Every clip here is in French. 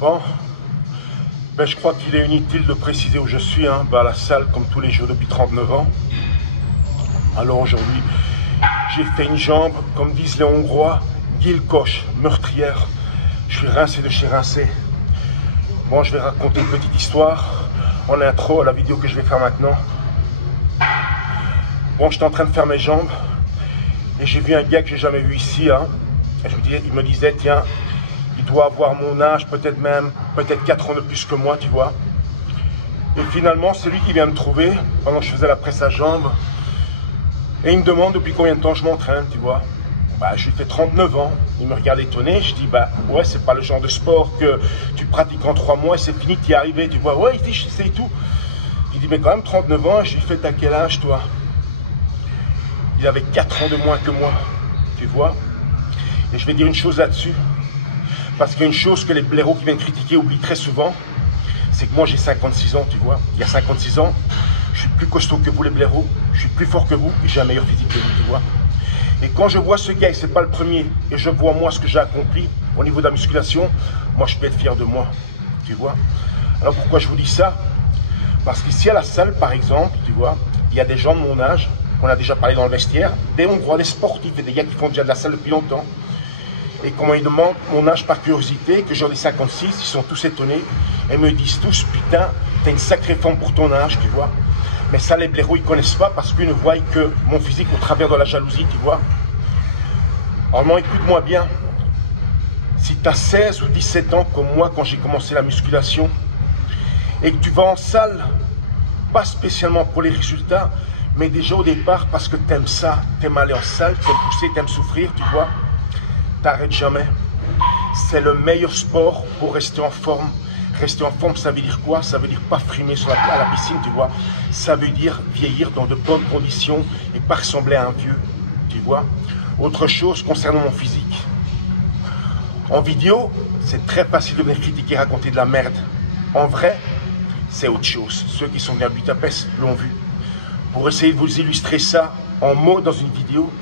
Bon, ben, je crois qu'il est inutile de préciser où je suis, hein, à la salle comme tous les jours depuis 39 ans. Alors aujourd'hui, j'ai fait une jambe, comme disent les Hongrois, guilkoche, meurtrière. Je suis rincé de chez rincé. Bon, je vais raconter une petite histoire en intro à la vidéo que je vais faire maintenant. Bon, j'étais en train de faire mes jambes et j'ai vu un gars que j'ai jamais vu ici. Hein. Et il me disait, tiens, il doit avoir mon âge, peut-être 4 ans de plus que moi, tu vois. Et finalement, c'est lui qui vient me trouver pendant que je faisais la presse à jambes. Et il me demande depuis combien de temps je m'entraîne, tu vois. Bah, je lui fais 39 ans. Il me regarde étonné. Je dis, bah ouais, c'est pas le genre de sport que tu pratiques en 3 mois et c'est fini, tu y es arrivé, tu vois. Ouais, il dit, je sais tout. Il dit, mais quand même 39 ans. Je lui fais, t'as quel âge, toi? Il avait 4 ans de moins que moi, tu vois. Et je vais dire une chose là-dessus. Parce qu'il y a une chose que les blaireaux qui viennent critiquer oublient très souvent, c'est que moi j'ai 56 ans, tu vois. Il y a 56 ans, je suis plus costaud que vous les blaireaux, je suis plus fort que vous et j'ai un meilleur physique que vous, tu vois. Et quand je vois ce gars, et c'est pas le premier, et je vois moi ce que j'ai accompli au niveau de la musculation, moi je peux être fier de moi, tu vois. Alors pourquoi je vous dis ça? Parce qu'ici à la salle, par exemple, tu vois, il y a des gens de mon âge, qu'on a déjà parlé dans le vestiaire, des Hongrois, des sportifs et des gars qui font déjà de la salle depuis longtemps. Et quand ils demandent mon âge par curiosité, que j'en ai 56, ils sont tous étonnés et me disent tous, putain, t'as une sacrée forme pour ton âge, tu vois. Mais ça, les blaireaux, ils connaissent pas parce qu'ils ne voient que mon physique au travers de la jalousie, tu vois. Alors non, écoute-moi bien. Si tu as 16 ou 17 ans, comme moi, quand j'ai commencé la musculation, et que tu vas en salle, pas spécialement pour les résultats, mais déjà au départ parce que tu aimes ça, tu aimes aller en salle, tu aimes pousser, tu aimes souffrir, tu vois. T'arrêtes jamais. C'est le meilleur sport pour rester en forme. Rester en forme, ça veut dire quoi? Ça veut dire pas frimer à la piscine, tu vois. Ça veut dire vieillir dans de bonnes conditions et pas ressembler à un vieux, tu vois. Autre chose concernant mon physique. En vidéo, c'est très facile de venir critiquer, raconter de la merde. En vrai, c'est autre chose. Ceux qui sont venus à Budapest l'ont vu. Pour essayer de vous illustrer ça en mots dans une vidéo,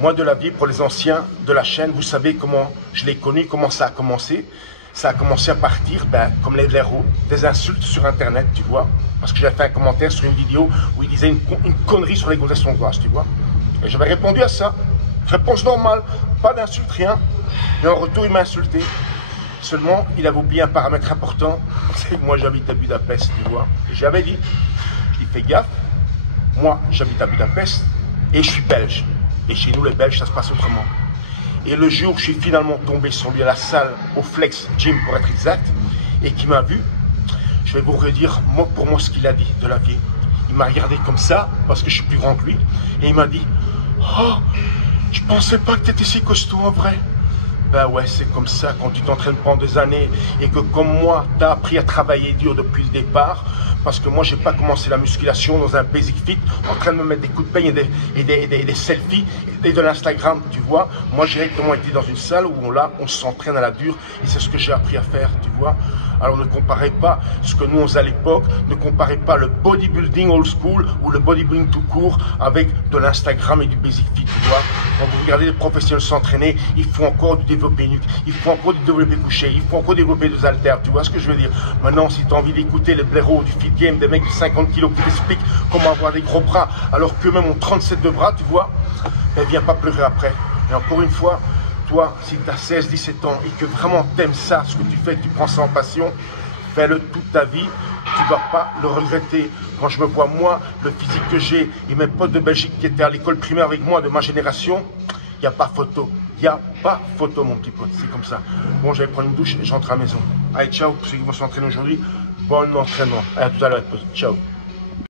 moi, de la vie, pour les anciens de la chaîne, vous savez comment je l'ai connu, comment ça a commencé. Ça a commencé à partir, comme les blaireaux, des insultes sur Internet, tu vois. Parce que j'avais fait un commentaire sur une vidéo où il disait une connerie sur les gonzesses hongroises, tu vois. Et j'avais répondu à ça. Réponse normale, pas d'insulte, rien. Et en retour, il m'a insulté. Seulement, il avait oublié un paramètre important, c'est que moi, j'habite à Budapest, tu vois. Et j'avais dit, fais gaffe, moi, j'habite à Budapest et je suis belge. Et chez nous, les Belges, ça se passe autrement. Et le jour où je suis finalement tombé sur lui à la salle, au Flex Gym pour être exact, et qui m'a vu, je vais vous redire mot pour mot ce qu'il a dit de la vie. Il m'a regardé comme ça, parce que je suis plus grand que lui, et il m'a dit, oh, je pensais pas que tu étais si costaud en vrai. Ben ouais, c'est comme ça quand tu t'entraînes pendant des années et que comme moi, tu as appris à travailler dur depuis le départ. Parce que moi, j'ai pas commencé la musculation dans un basic fit en train de me mettre des coups de peigne et des selfies et de l'Instagram, tu vois. Moi, j'ai directement été dans une salle où là, on s'entraîne à la dure et c'est ce que j'ai appris à faire, tu vois. Alors ne comparez pas ce que nous on faisait à l'époque, ne comparez pas le bodybuilding old school ou le bodybuilding tout court avec de l'Instagram et du basic fit, tu vois. Quand vous regardez les professionnels s'entraîner, il faut encore du développé nuque, il faut encore du développé couché, il faut encore développer des haltères, tu vois ce que je veux dire. Maintenant, si tu as envie d'écouter les blaireaux du fit game, des mecs de 50 kilos qui t'expliquent comment avoir des gros bras alors qu'eux-mêmes ont 37 de bras, tu vois, ben viens pas pleurer après. Et encore une fois, toi, si tu as 16, 17 ans et que vraiment tu aimes ça, ce que tu fais, que tu prends ça en passion, fais-le toute ta vie, tu ne vas pas le regretter. Quand je me vois moi, le physique que j'ai et mes potes de Belgique qui étaient à l'école primaire avec moi de ma génération, il n'y a pas photo. Il n'y a pas photo, mon petit pote, c'est comme ça. Bon, j'allais prendre une douche et j'entre à la maison. Allez, ciao, pour ceux qui vont s'entraîner aujourd'hui, bon entraînement. Allez, à tout à l'heure, ciao.